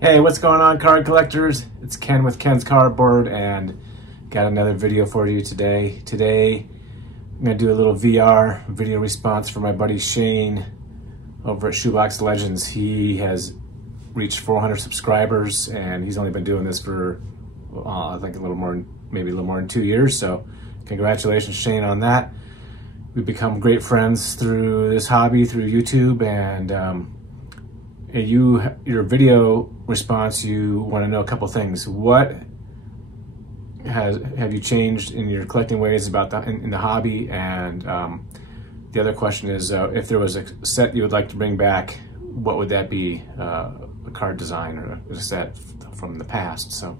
Hey, what's going on, card collectors? It's Ken with Ken's Cardboard, and got another video for you today. Today, I'm gonna do a little VR video response for my buddy Shane over at Shoebox Legends. He has reached 400 subscribers, and he's only been doing this for, I think maybe a little more than 2 years. So, congratulations, Shane, on that. We've become great friends through this hobby, through YouTube, and your video response, you want to know a couple things. What have you changed in your collecting ways about in the hobby? And the other question is, if there was a set you would like to bring back, what would that be? A card design or a set from the past. So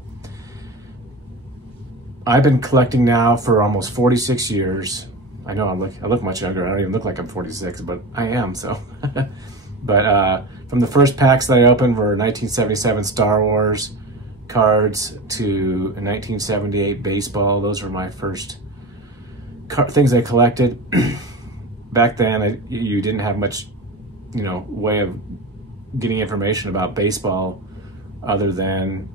I've been collecting now for almost 46 years. I know I look much younger. I don't even look like I'm 46, but I am. So, but from the first packs that I opened were 1977 Star Wars cards to 1978 baseball. Those were my first things I collected. Back then, you didn't have much, way of getting information about baseball other than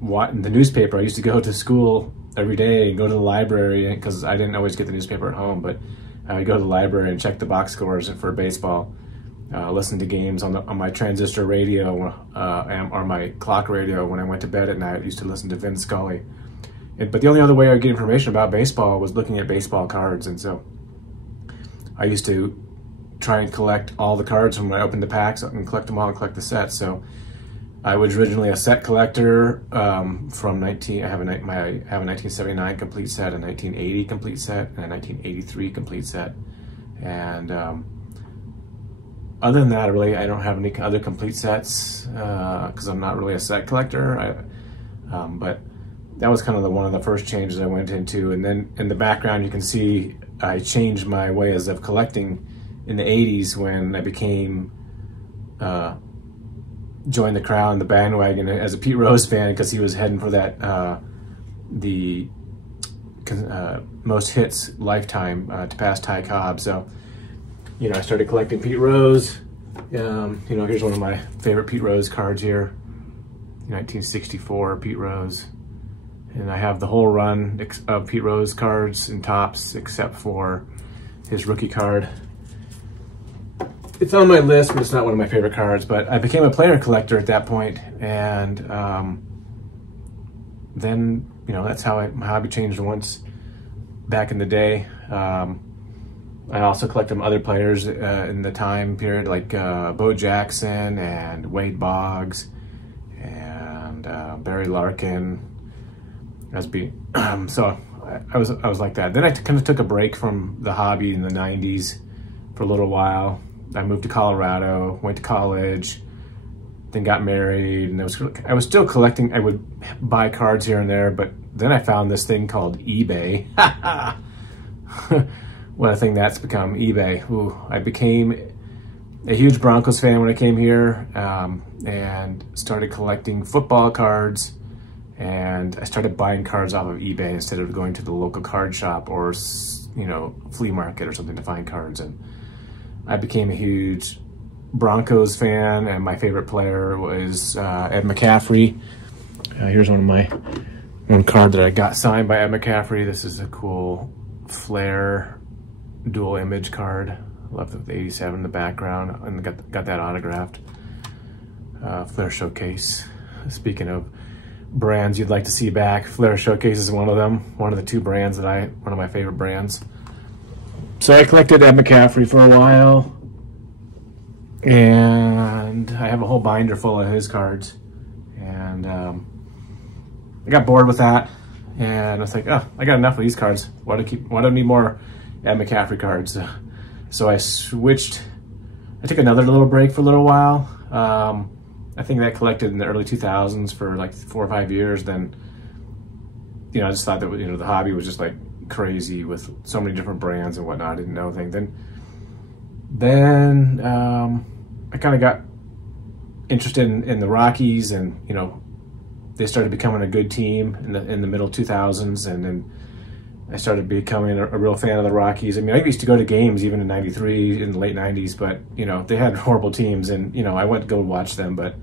the newspaper. I used to go to school every day and go to the library, because I didn't always get the newspaper at home, but I would go to the library and check the box scores for baseball. Listen to games on my transistor radio or my clock radio when I went to bed at night. I used to listen to Vin Scully. But the only other way I would get information about baseball was looking at baseball cards. And so I used to try and collect all the cards when I opened the packs and collect them all and collect the sets. So I was originally a set collector from I have a 1979 complete set, a 1980 complete set, and a 1983 complete set. And other than that, really, I don't have any other complete sets because I'm not really a set collector. But that was kind of one of the first changes I went into. And then in the background, you can see I changed my ways of collecting in the 80s when I became, joined the crowd, the bandwagon as a Pete Rose fan, because he was heading for that, the most hits lifetime to pass Ty Cobb. So, I started collecting Pete Rose. Here's one of my favorite Pete Rose cards here. 1964 Pete Rose. And I have the whole run of Pete Rose cards and tops except for his rookie card. It's on my list, but it's not one of my favorite cards. But I became a player collector at that point, and then, that's how my hobby changed once back in the day. I also collected other players in the time period, like Bo Jackson and Wade Boggs and Barry Larkin. So I was like that. Then I kind of took a break from the hobby in the 90s for a little while. I moved to Colorado, went to college, then got married, and I was still collecting. I would buy cards here and there, but then I found this thing called eBay. What a thing that's become, eBay. Ooh, I became a huge Broncos fan when I came here, and started collecting football cards, and I started buying cards off of eBay instead of going to the local card shop or, flea market or something to find cards. And I became a huge Broncos fan, and my favorite player was Ed McCaffrey. Here's one card that I got signed by Ed McCaffrey. This is a cool Flair dual image card. Love the 87 in the background, and got that autographed. Flair Showcase. Speaking of brands you'd like to see back, Flair Showcase is one of them. One of the two brands one of my favorite brands. So I collected Ed McCaffrey for a while, and I have a whole binder full of his cards. And I got bored with that, and I was like, oh, I got enough of these cards. Why do I need more Ed McCaffrey cards? So I switched. I took another little break for a little while. I think I collected in the early 2000s for like 4 or 5 years. Then, I just thought that, the hobby was just like crazy with so many different brands and whatnot. I didn't know things. Then I kind of got interested in the Rockies, and, they started becoming a good team in the middle 2000s. And then I started becoming a real fan of the Rockies. I mean, I used to go to games even in '93, in the late '90s, but, they had horrible teams, and, I went to go watch them, but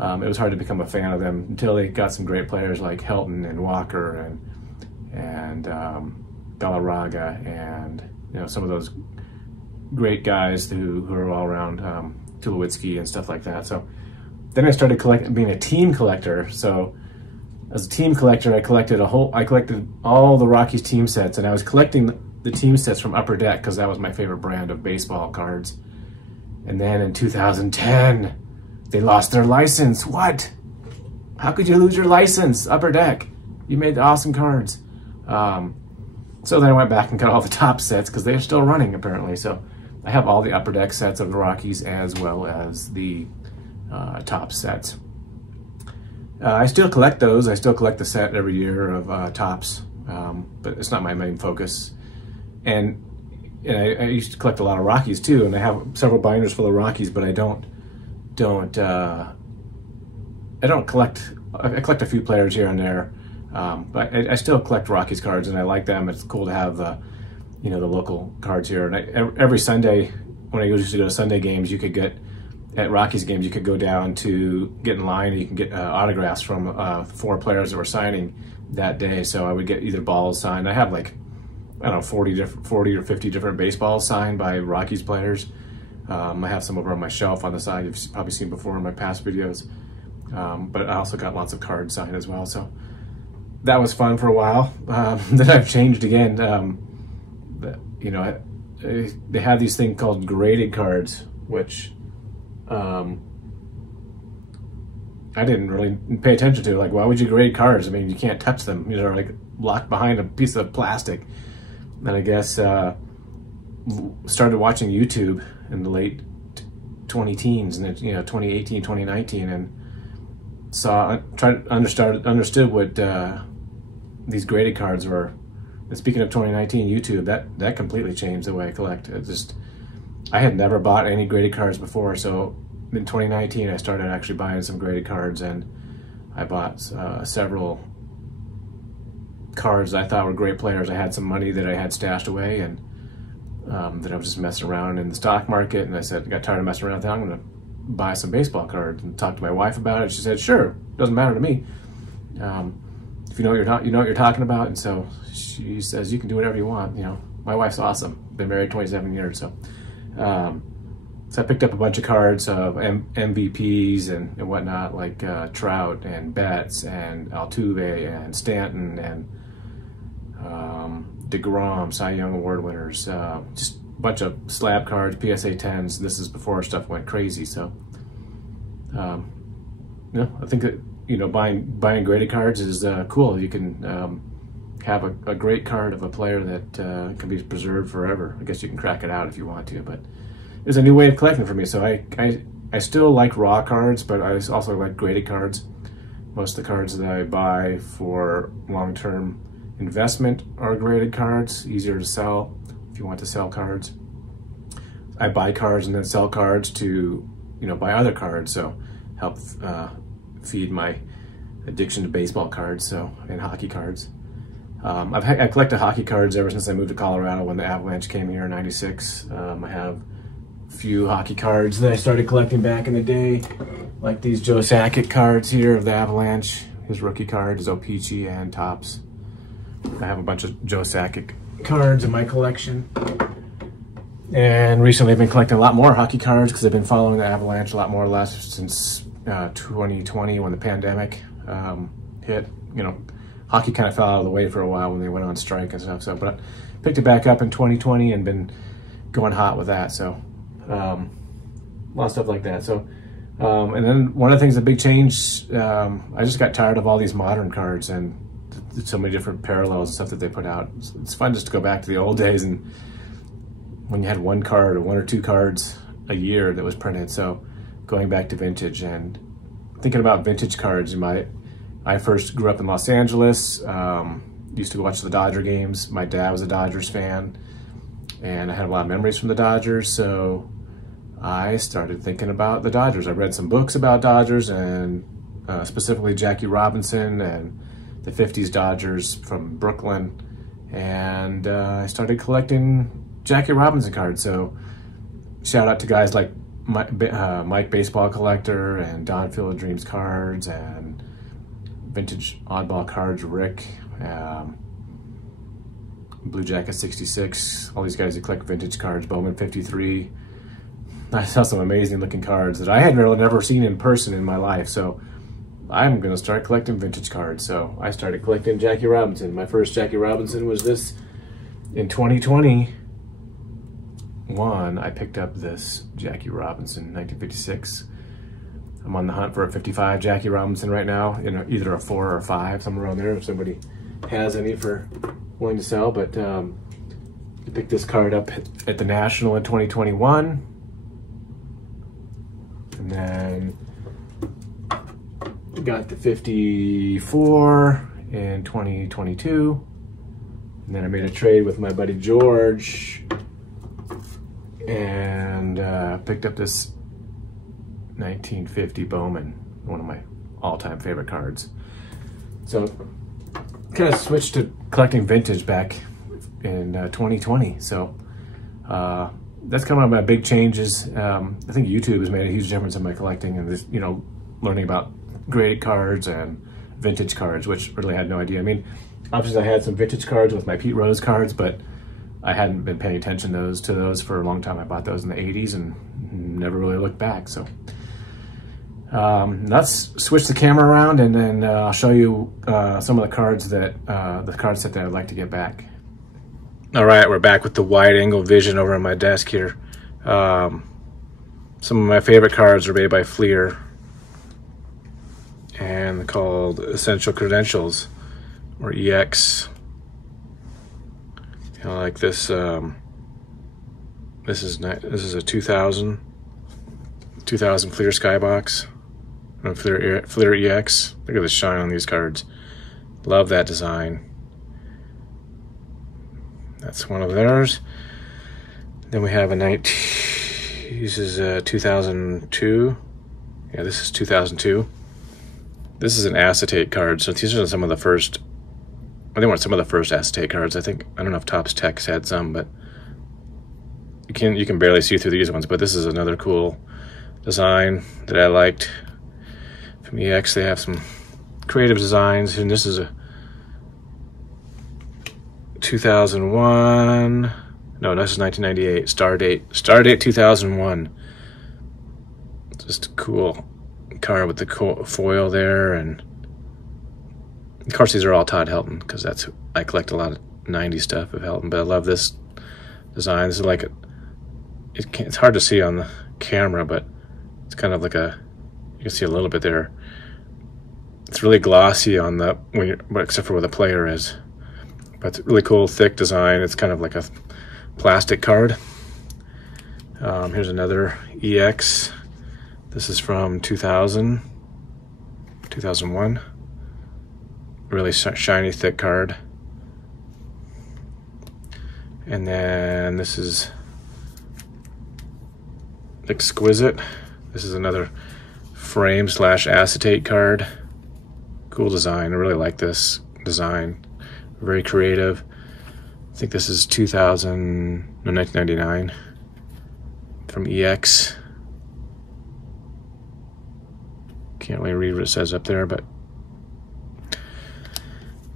it was hard to become a fan of them until they got some great players like Helton and Walker and Galarraga, and some of those great guys who are all around, Tulowitzki and stuff like that. So then I started being a team collector. So as a team collector, I collected all the Rockies team sets, and I was collecting the team sets from Upper Deck because that was my favorite brand of baseball cards. And then in 2010, they lost their license. What? How could you lose your license, Upper Deck? You made awesome cards. So then I went back and got all the top sets because they're still running apparently. So I have all the Upper Deck sets of the Rockies as well as the top sets. I still collect those. I still collect the set every year of tops, but it's not my main focus. And I used to collect a lot of Rockies too, and I have several binders full of Rockies, but I don't collect. I collect a few players here and there, but I still collect Rockies cards, and I like them. It's cool to have the local cards here. And every Sunday, when I used to go to Sunday games, you could get at Rockies games. You could go down to get in line, and you can get autographs from 4 players that were signing that day. So I would get either balls signed. I have like, I don't know, 40 or 50 different baseballs signed by Rockies players. I have some over on my shelf on the side. You've probably seen before in my past videos. But I also got lots of cards signed as well. So that was fun for a while. Then I've changed again. They have these things called graded cards, which I didn't really pay attention to. Like, why would you grade cards? I mean, you can't touch them. They're like locked behind a piece of plastic. And I guess started watching YouTube in the late 20-teens, and 2018, 2019, and understood what these graded cards were. And speaking of 2019 YouTube, that completely changed the way I collect. I had never bought any graded cards before, so in 2019 I started actually buying some graded cards, and I bought several cards I thought were great players. I had some money that I had stashed away, and that I was just messing around in the stock market, and I got tired of messing around. I'm going to buy some baseball cards, and talked to my wife about it. She said, "Sure, doesn't matter to me. If you know what you're talking about." And so she says, "You can do whatever you want." My wife's awesome. Been married 27 years, so I picked up a bunch of cards of MVPs and whatnot, like Trout and Betts and Altuve and Stanton and DeGrom, Cy Young Award winners, just a bunch of slab cards, PSA 10s. This is before stuff went crazy. So, I think that, buying graded cards is cool. You can have a great card of a player that can be preserved forever. I guess you can crack it out if you want to, but it's a new way of collecting for me. So I still like raw cards, but I also like graded cards. Most of the cards that I buy for long-term investment are graded cards, easier to sell if you want to sell cards. I buy cards and then sell cards to, buy other cards, so help feed my addiction to baseball cards, and hockey cards. I collected hockey cards ever since I moved to Colorado when the Avalanche came here in '96. I have a few hockey cards that I started collecting back in the day, like these Joe Sakic cards here of the Avalanche. His rookie card is O-Pee-Chee and Topps. I have a bunch of Joe Sakic cards in my collection. And recently I've been collecting a lot more hockey cards because I've been following the Avalanche a lot more or less since 2020 when the pandemic hit. Hockey kind of fell out of the way for a while when they went on strike and stuff. But I picked it back up in 2020 and been going hot with that. So a lot of stuff like that. So and then one of the things, a big change, I just got tired of all these modern cards and so many different parallels and stuff that they put out. It's fun just to go back to the old days and when you had one card or one or two cards a year that was printed. So going back to vintage and thinking about vintage cards, I first grew up in Los Angeles, used to watch the Dodger games. My dad was a Dodgers fan, and I had a lot of memories from the Dodgers, so I started thinking about the Dodgers. I read some books about Dodgers, and specifically Jackie Robinson and the 50s Dodgers from Brooklyn, and I started collecting Jackie Robinson cards. So shout out to guys like Mike Baseball Collector and Don Field of Dreams cards and vintage oddball cards, Rick, Blue Jacket 66, all these guys that collect vintage cards, Bowman 53. I saw some amazing looking cards that I had never seen in person in my life, so I'm gonna start collecting vintage cards. So I started collecting Jackie Robinson. My first Jackie Robinson was this in 2021. I picked up this Jackie Robinson 1956. I'm on the hunt for a 55 Jackie Robinson right now, in either a 4 or a 5, somewhere around there, if somebody has any for willing to sell. But I picked this card up at the National in 2021. And then got the 54 in 2022. And then I made a trade with my buddy George and picked up this 1950 Bowman, one of my all-time favorite cards. So kind of switched to collecting vintage back in 2020. So that's kind of one of my big changes. I think YouTube has made a huge difference in my collecting and this, you know, learning about graded cards and vintage cards, which really had no idea. I mean, obviously I had some vintage cards with my Pete Rose cards, but I hadn't been paying attention to those for a long time. I bought those in the 80s and never really looked back. So let's switch the camera around and then I'll show you some of the cards that the card set that I'd like to get back. All right, we're back with the wide angle vision over on my desk here. Some of my favorite cards are made by Fleer and they're called Essential Credentials, or EX. You know, like this. This is a 2000 Fleer Skybox, Fleer EX. Look at the shine on these cards. Love that design. That's one of theirs. Then we have this is 2002. Yeah, this is 2002. This is an acetate card. So these are some of the first, I think some of the first acetate cards. I don't know if Topps Tech's had some, but you can barely see through these ones. But this is another cool design that I liked from EX. They have some creative designs, and this is a 2001. No, this is 1998. Stardate 2001. Just a cool card with the foil there, and of course these are all Todd Helton because I collect a lot of 90s stuff of Helton. But I love this design. This is like it's hard to see on the camera, but it's kind of like you can see a little bit there. It's really glossy on except for where the player is. But it's a really cool, thick design. It's kind of like a plastic card. Here's another EX. This is from 2001. Really shiny, thick card. And then this is Exquisite. This is another frame / acetate card. Cool design. I really like this design. Very creative. I think this is 1999 from EX. Can't really read what it says up there, but.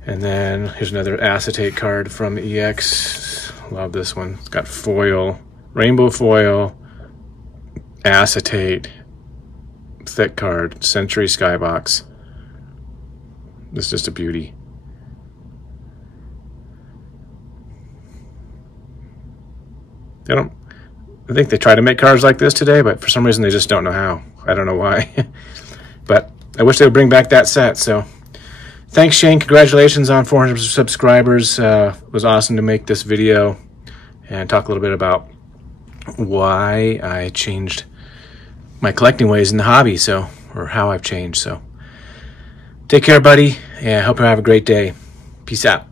And then here's another acetate card from EX. Love this one. It's got foil, rainbow foil, acetate, thick card, Century Skybox. It's just a beauty. I think they try to make cards like this today, but for some reason they just don't know how. I don't know why. But I wish they would bring back that set. So thanks, Shane. Congratulations on 400 subscribers. It was awesome to make this video and talk a little bit about why I changed my collecting ways in the hobby, or how I've changed. So take care, buddy, and I hope you have a great day. Peace out.